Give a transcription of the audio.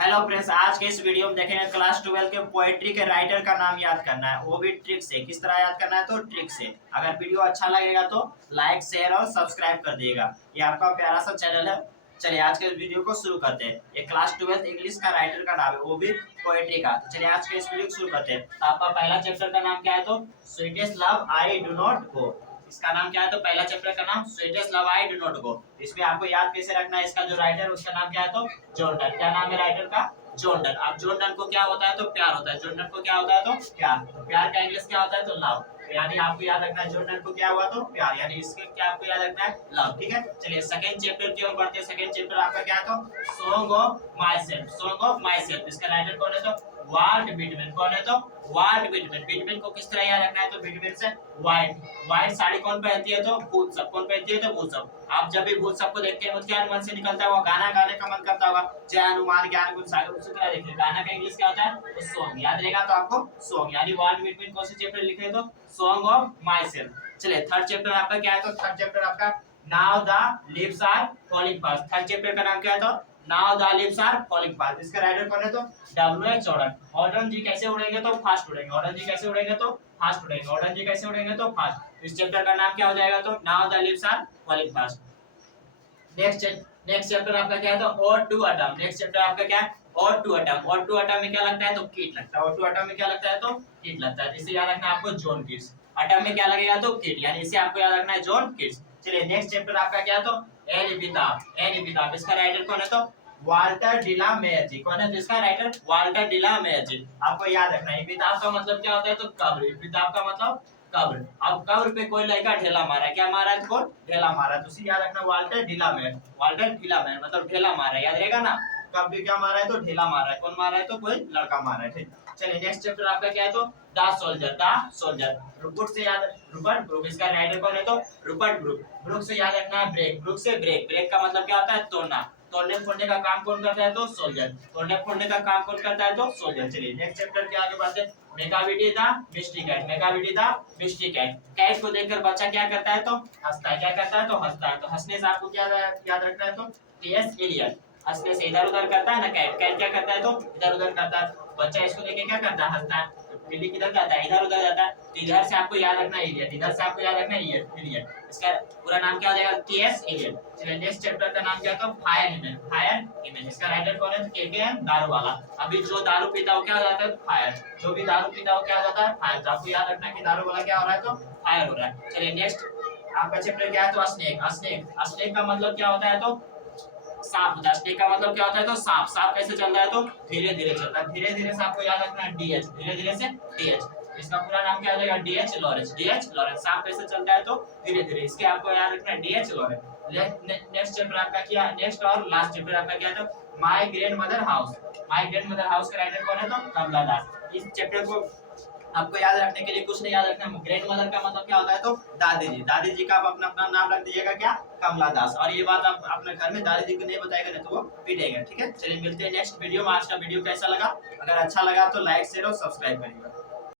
Hello friends, आज के इस वीडियो में देखेंगे क्लास 12 के पोएट्री के राइटर का नाम याद करना है, वो भी ट्रिक से। किस तरह याद करना है? तो ट्रिक से। अगर वीडियो अच्छा लगेगा तो लाइक शेयर और सब्सक्राइब कर दिएगा। ये आपका प्यारा सा चैनल है। चलिए आज के इस वीडियो को शुरू करते हैं। ये क्लास 12 इंग्लिश का राइटर का नाम है, वो भी पोएट्री का। तो चलिए आज के इस वीडियो को शुरू करते हैं। तो आपका पहला चैप्टर का नाम क्या है? तो sweetest love I do not go. इसका नाम क्या है? तो पहला चैप्टर का नाम sweetest love I do not go. इसमें आपको याद कैसे रखना है? इसका जो राइटर है उसका नाम क्या है? तो जॉन डन। क्या नाम है राइटर का? John Donne. अब जॉन डन को क्या होता है? तो प्यार होता है। जॉन डन को क्या होता है? तो प्यार। तो प्यार का इंग्लिश क्या होता है? तो लव। तो यानी आपको याद रखना है जॉन डन को क्या हुआ? तो प्यार। यानी इसके क्या आपको याद रखना है? लव। ठीक है, चलिए सेकंड चैप्टर की ओर बढ़ते हैं। सेकंड चैप्टर आपका क्या है? तो song of my self. Song of my self. इसका राइटर कौन है? तो वाल्ट विटमैन। कौन है? तो वाल्ट विटमैन। विटमैन को किस तरह याद रखना है? तो विटमैन से व्हाइट। व्हाइट साड़ी कौन पहनती है? तो भूत सब। कौन पहनती है? तो भूत सब। आप जब भी भूत सबको देखते हैं तो क्या मन से निकलता है? वो गाना गाने का मन करता होगा। जय हनुमान ज्ञान गुण सागर। उसी तरह देखिए गाना का इंग्लिश क्या होता है? तो सॉन्ग। याद रहेगा तो आपको सॉन्ग। यानी वाल्ट विटमैन कौन से चैप्टर लिखे? तो सॉन्ग ऑफ माय सेल्फ। चलिए थर्ड चैप्टर आपका क्या है? तो थर्ड चैप्टर आपका now the leaves are falling fast. Third chapter का नाम क्या है? तो now the leaves are falling fast. इसका राइटर कौन है? तो डब्ल्यू.एच. ऑर्डन। ऑर्डन जी कैसे उड़ेंगे? तो फास्ट उड़ेंगे। ऑर्डन जी कैसे उड़ेंगे? तो फास्ट उड़ेंगे। ऑर्डन जी कैसे उड़ेंगे? तो फास्ट। इस चैप्टर का नाम क्या हो जाएगा? तो now the leaves are falling fast. Next chapter आपका क्या है? तो और टू अटम। नेक्स्ट चैप्टर आपका क्या है? और टू अटम। और टू अटम में क्या लगता है? तो कीट लगता है। और टू अटम में क्या लगता है? तो कीट लगता है। इसे याद रखना है आपको, जॉन कीट्स। अटम में क्या लगेगा? तो कीट। यानी इसे आपको याद रखना है, जॉन कीट्स। चलिए नेक्स्ट चैप्टर आपका क्या है? तो एन एपिताफ। एन एपिताफ। इसका राइटर कौन है? तो वाल्टर डिला मेयर। कौन है? तो इसका राइटर वाल्टर डिला मेयर। आपको याद रखना है एपिताफ का मतलब क्या होता है? तो कब्र। एपिताफ का मतलब कब्र। अब कब्र पे कोई लड़का ढेला मारा है। क्या मारा है? कौन? ढेला मारा है। तो उसे याद रखना, वाल्टर डिला मेयर। वाल्टर डिला मेयर मतलब ढेला मारा है। याद रहेगा ना? कब भी क्या मारा है? तो ढेला मारा है। कौन मारा है? तो कोई लड़का मारा है। ठीक, चलिए नेक्स्ट चैप्टर आपका क्या है? तो the soldier. The soldier. Rupert से याद, रुपर्ट ब्रूक। इसका राइटर कौन है? तो रुपर्ट ब्रूक। ब्रूक से याद रखना है ब्रेक। ब्रूक से ब्रेक। ब्रेक का मतलब क्या होता है? तोड़ना। तोड़ने फोड़ने का काम कौन करता है? तो सोल्जर। तोड़ने फोड़ने का काम कौन करता है? तो सोल्जर। चलिए नेक्स्ट चैप्टर के आगे बढ़ते हैं। मेगाविटी द मिस्ट्री कैट। मेगाविटी द मिस्ट्री कैट। कैट को देखकर बच्चा क्या करता है? तो हंसता है। क्या करता है? तो हंसता है। तो हंसने से आपको क्या याद रखना है? तो टी.एस. एलियट। हंसने से इधर उधर करता है ना कैट। कैट क्या करता है? तो इधर उधर करता है। बच्चा इसको देख के क्या करता है? हंसता है। बिल्ली किधर जाता है? इधर उधर जाता है। तो इधर से आपको याद रखना है एलियट। इधर से आपको याद रखना है एलियट। इसका पूरा नाम क्या हो जाएगा? टी.एस. एलियट। चलिए नेक्स्ट चैप्टर का नाम क्या है? तो फायर हिमेन। फायर हिमेन। इसका राइटर कौन है? तो के.के.एम. दारू वाला। अभी जो दारू पीता हो क्या हो जाता है? फायर। जो भी दारू पीता हो क्या हो जाता है? फायर। तो आपको याद रखना है कि दारू वाला क्या हो रहा है? तो फायर हो रहा है। चलिए नेक्स्ट आपका चैप्टर क्या है? तो स्नेक। स्नेक। स्नेक का मतलब क्या होता है? तो सांप होता है। स्नेक का मतलब क्या होता है? तो सांप। सांप कैसे चल रहा है? तो धीरे धीरे चलता है। धीरे धीरे से आपको याद रखना है डीएच। धीरे धीरे से डीएच। इसका पूरा नाम क्या हो जाएगा? D H Lawrence. D H Lawrence. सांप कैसे चलता है? तो धीरे धीरे। इसके आपको याद रखना है डीएच लॉरेंस। नेक्स्ट चैप्टर आपका क्या? नेक्स्ट और लास्ट चैप्टर आपका क्या था? My grandmother house. My grandmother house का राइटर कौन है? तो कमला दास। इस चैप्टर को आपको याद रखने के लिए कुछ नहीं याद रखना। ग्रैंड मदर का मतलब क्या होता है? तो दादी जी। दादी जी का आप अपना अपना नाम रख दीजिएगा क्या? कमला दास। और ये बात आप अपने घर में दादी जी को नहीं बताएगा नहीं तो वो पीटेगा। ठीक है, चलिए मिलते हैं नेक्स्ट वीडियो में। आज का वीडियो कैसा लगा? अगर अच्छा लगा तो लाइक शेयर और सब्सक्राइब करिएगा।